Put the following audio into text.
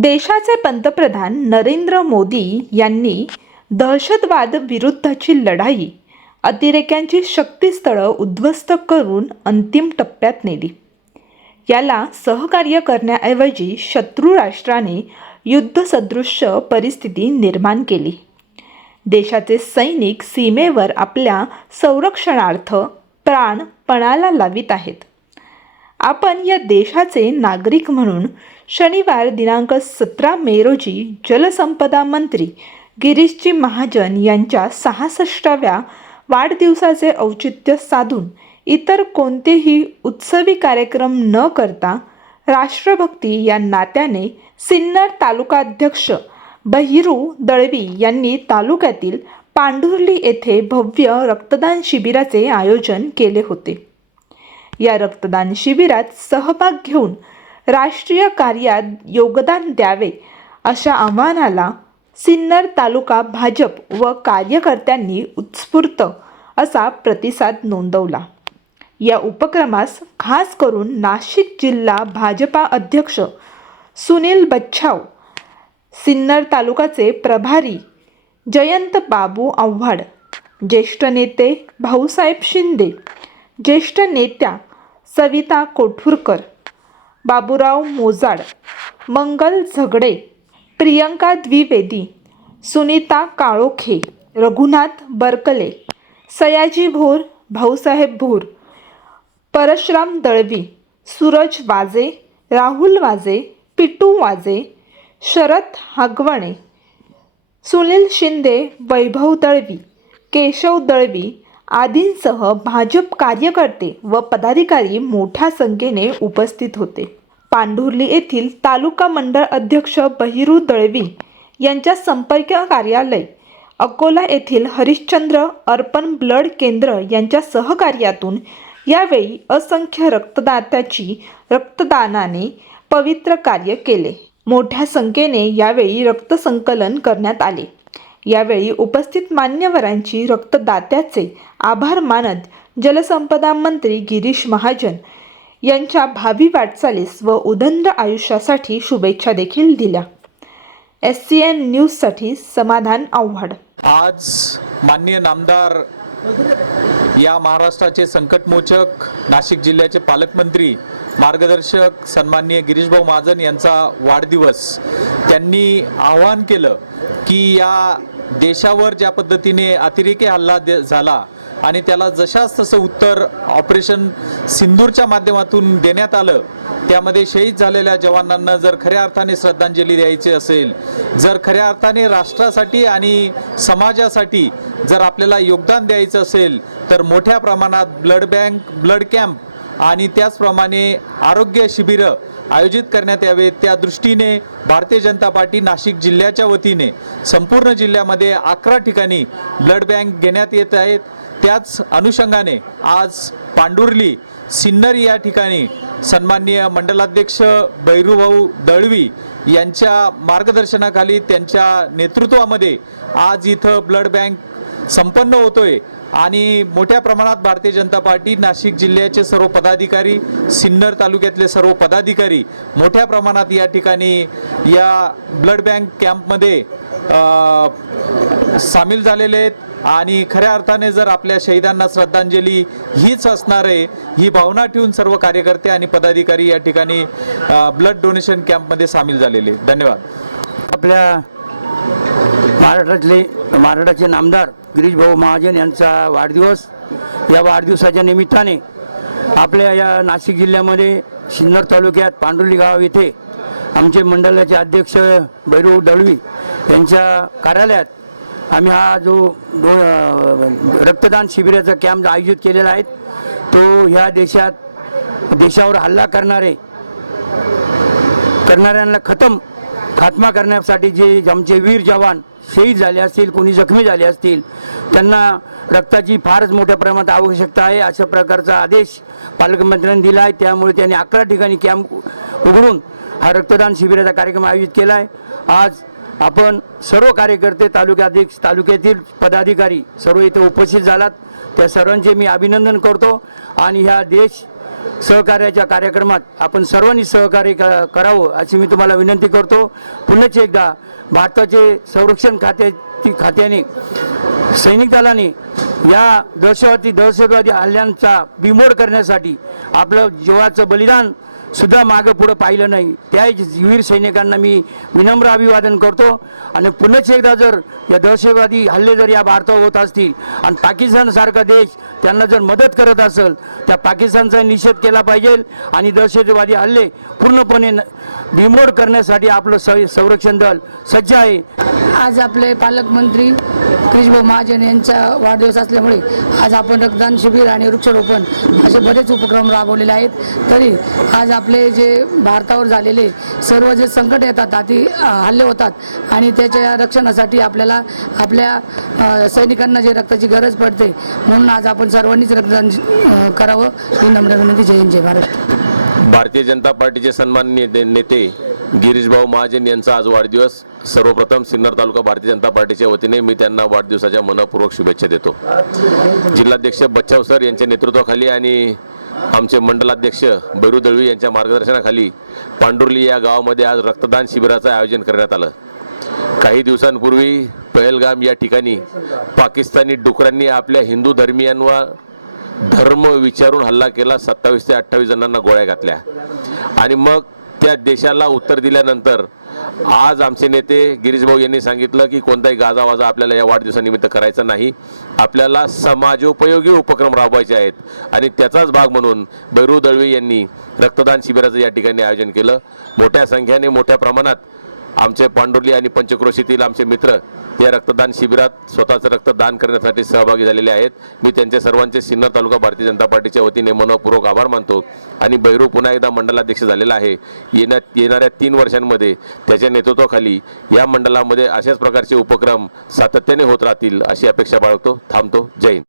देशाचे पंतप्रधान नरेंद्र मोदी यांनी दहशतवाद विरुद्धची लढाई अतिरेक्यांची शक्तीस्थळं उद्ध्वस्त करून अंतिम टप्प्यात नेली. याला सहकार्य करण्याऐवजी शत्रू राष्ट्राने युद्धसदृश्य परिस्थिती निर्माण केली. देशाचे सैनिक सीमेवर आपल्या संरक्षणार्थ प्राण पणाला लावित आहेत. आपण या देशाचे नागरिक म्हणून शनिवार दिनांक सतरा मे रोजी जलसंपदा मंत्री गिरीशजी महाजन यांच्या सहासष्टाव्या वाढदिवसाचे औचित्य साधून इतर कोणतेही उत्सवी कार्यक्रम न करता राष्ट्रभक्ती या नात्याने सिन्नर तालुकाध्यक्ष बहिरू दळवी यांनी तालुक्यातील पांढुर्ली येथे भव्य रक्तदान शिबिराचे आयोजन केले होते. या रक्तदान शिबिरात सहभाग घेऊन राष्ट्रीय कार्यात योगदान द्यावे अशा आव्हानाला सिन्नर तालुका भाजप व कार्यकर्त्यांनी उत्स्फूर्त असा प्रतिसाद नोंदवला. या उपक्रमास खास करून नाशिक जिल्हा भाजपा अध्यक्ष सुनील बच्छाव सिन्नर तालुकाचे प्रभारी जयंत बाबू आव्हाड ज्येष्ठ नेते भाऊसाहेब शिंदे ज्येष्ठ नेत्या सविता कोठुरकर बाबूराव मोजाड मंगल झगडे प्रियंका द्विवेदी सुनीता काळोखे रघुनाथ बरकले सयाजी भोर भाऊसाहेब भोर परशुराम दळवी सूरज वाजे राहुल वाजे पिटू वाजे शरद हागवणे सुनील शिंदे वैभव दळवी केशव दळवी आदींसह भाजप कार्यकर्ते व पदाधिकारी मोठ्या संख्येने उपस्थित होते. पांढुर्ली येथील तालुका मंडळ अध्यक्ष बहिरू दळवी यांच्या संपर्क कार्यालय अकोला येथील हरिश्चंद्र अर्पण ब्लड केंद्र यांच्या सहकार्यातून यावेळी असंख्य रक्तदात्याची रक्तदानाने पवित्र कार्य केले. मोठ्या संख्येने यावेळी रक्तसंकलन करण्यात आले. यावेळी उपस्थित मान्यवरांची रक्तदात्याचे आभार मानत जलसंपदा मंत्री गिरीश महाजन यांच्या भावी वाटचालीस व उदंड आयुष्यासाठी शुभेच्छा देखील दिल्या. एस सी एन न्यूजसाठी समाधान आव्हाड. आज माननीय नामदार या महाराष्ट्राचे संकटमोचक नाशिक जिल्ह्याचे पालकमंत्री मार्गदर्शक सन्माननीय गिरीशभाऊ महाजन यांचा वाढदिवस. त्यांनी आवाहन केलं की या देशावर ज्या पद्धतीने अतिरेकी हल्ला झाला आणि त्याला जशाच तसं उत्तर ऑपरेशन सिंदूरच्या माध्यमातून देण्यात आलं त्यामध्ये शहीद झालेल्या जवानांना जर खऱ्या अर्थाने श्रद्धांजली द्यायची असेल जर खऱ्या अर्थाने राष्ट्रासाठी आणि समाजासाठी जर आपल्याला योगदान द्यायचं असेल तर मोठ्या प्रमाणात ब्लड बँक ब्लड कॅम्प आणि त्याचप्रमाणे आरोग्य शिबिरं आयोजित करण्यात यावे त्या दृष्टीने भारतीय जनता पार्टी नाशिक जिल्ह्याच्या वतीने संपूर्ण जिल्ह्यामध्ये अकरा ठिकाणी ब्लड बँक घेण्यात येत आहेत. त्याच अनुषंगाने आज पांडुर्ली सिन्नर या ठिकाणी सन्माननीय मंडलाध्यक्ष भैरूभाऊ दळवी यांच्या मार्गदर्शनाखाली त्यांच्या नेतृत्वामध्ये आज इथं ब्लड बँक संपन्न होतोय. आणि मोठ्या प्रमाणात भारतीय जनता पार्टी नाशिक जिल्ह्याचे सर्व पदाधिकारी सिन्नर तालुक्यातले सर्व पदाधिकारी मोठ्या प्रमाणात या ठिकाणी या ब्लड बँक कॅम्पमध्ये सामील झालेले आहेत आणि खऱ्या अर्थाने जर आपल्या शहीदांना श्रद्धांजली हीच असणार आहे ही भावना ठेवून सर्व कार्यकर्ते आणि पदाधिकारी या ठिकाणी ब्लड डोनेशन कॅम्पमध्ये सामील झालेले आहेत. धन्यवाद आपल्या महाराष्ट्रातले महाराष्ट्राचे नामदार गिरीश भाऊ महाजन यांचा वाढदिवस या वाढदिवसाच्या निमित्ताने आपल्या या नाशिक जिल्ह्यामध्ये सिन्नर तालुक्यात पांडुर्ली गाव येथे आमचे मंडळाचे अध्यक्ष भैरव दळवी यांच्या कार्यालयात आम्ही हा जो दो रक्तदान शिबिराचा कॅम्प आयोजित केलेला आहे तो ह्या देशात देशावर हल्ला करणारे करणाऱ्यांना खतम खात्मा करण्यासाठी जे आमचे वीर जवान शहीद झाले असतील कोणी जखमी झाले असतील त्यांना रक्ताची फारच मोठ्या प्रमाणात आवश्यकता आहे अशा प्रकारचा आदेश पालकमंत्र्यांनी दिला आहे त्यामुळे त्यांनी अकरा ठिकाणी कॅम्प उघडून हा रक्तदान शिबिराचा कार्यक्रम आयोजित केला आहे आज आपण सर्व कार्यकर्ते तालुक्याध्यक्ष तालुक्यातील पदाधिकारी सर्व इथे उपस्थित झालात. त्या सर्वांचे मी अभिनंदन करतो. आणि ह्या देश सहकार्याच्या कार्यक्रमात आपण सर्वांनी सहकार्य क- करावं अशी मी तुम्हाला विनंती करतो. पुन्हा एकदा भारताचे संरक्षण खात्याची खात्याने सैनिक दलाने या दहशतवादी दहशतवादी हल्ल्यांचा बिमोड करण्यासाठी आपलं जीवाचं बलिदान सुद्धा मागं पुढं पाहिलं नाही. त्या वीर सैनिकांना मी विनम्र अभिवादन करतो. आणि पुन्हाच एकदा जर या दहशतवादी हल्ले जर या भारतावर होत असतील आणि पाकिस्तानसारखा देश त्यांना जर मदत करत असेल त्या पाकिस्तानचा निषेध केला पाहिजे आणि दहशतवादी हल्ले पूर्णपणे बिमोड करण्यासाठी आपलं स संरक्षण दल सज्ज आहे. आज आपले पालकमंत्री क्रिशभाऊ महाजन यांचा वाढदिवस असल्यामुळे आज आपण रक्तदान शिबिर आणि वृक्षारोपण असे बरेच उपक्रम राबवलेले आहेत. तरी आज आपले जे भारतावर झालेले सर्व जे संकट येतात अति हल्ले होतात आणि त्याच्या रक्षणासाठी आपल्याला आपल्या सैनिकांना जे रक्ताची गरज पडते म्हणून आज आपण सर्वांनीच रक्तदान करावं. ही नम्र विनंती. जय हिंद जय महाराष्ट्र. भारतीय जनता पार्टीचे सन्माननीय ने- नेते गिरीशभाऊ महाजन यांचा आज वाढदिवस. सर्वप्रथम सिन्नर तालुका भारतीय जनता पार्टीच्या वतीने मी त्यांना वाढदिवसाच्या मनपूर्वक शुभेच्छा देतो. जिल्हाध्यक्ष बच्चाव सर यांच्या नेतृत्वाखाली आणि आमचे मंडलाध्यक्ष बैरू दळवी यांच्या मार्गदर्शनाखाली पांडुर्ली या गावामध्ये आज रक्तदान शिबिराचं आयोजन करण्यात आलं. काही दिवसांपूर्वी पहलगाम या ठिकाणी पाकिस्तानी डुकरांनी आपल्या हिंदू धर्मियांवर धर्म विचारून हल्ला केला सत्तावीस ते अठ्ठावीस जणांना गोळ्या घातल्या. आणि मग त्या देशाला उत्तर दिल्यानंतर आज आमचे नेते गिरीश भाऊ यांनी सांगितलं की कोणताही गाजावाजा आपल्याला या वाढदिवसानिमित्त करायचा नाही. आपल्याला समाजोपयोगी उपक्रम राबवायचे आहेत. आणि त्याचाच भाग म्हणून भैरू दळवी यांनी रक्तदान शिबिराचं या ठिकाणी आयोजन केलं. मोठ्या संख्येने मोठ्या प्रमाणात आमचे पांडुर्ली आणि पंचक्रोशीतील आमचे मित्र या रक्तदान शिबिरात स्वतःचं रक्तदान करण्यासाठी सहभागी झालेले आहेत. मी त्यांचे सर्वांचे सिन्नर तालुका भारतीय जनता पार्टीच्या वतीने मनपूर्वक आभार मानतो आणि बैरू पुन्हा एकदा मंडलाध्यक्ष झालेला आहे. येण्या येणाऱ्या तीन वर्षांमध्ये त्याच्या नेतृत्वाखाली या मंडळामध्ये अशाच प्रकारचे उपक्रम सातत्याने होत राहतील अशी अपेक्षा बाळगतो. थांबतो. जय हिंद.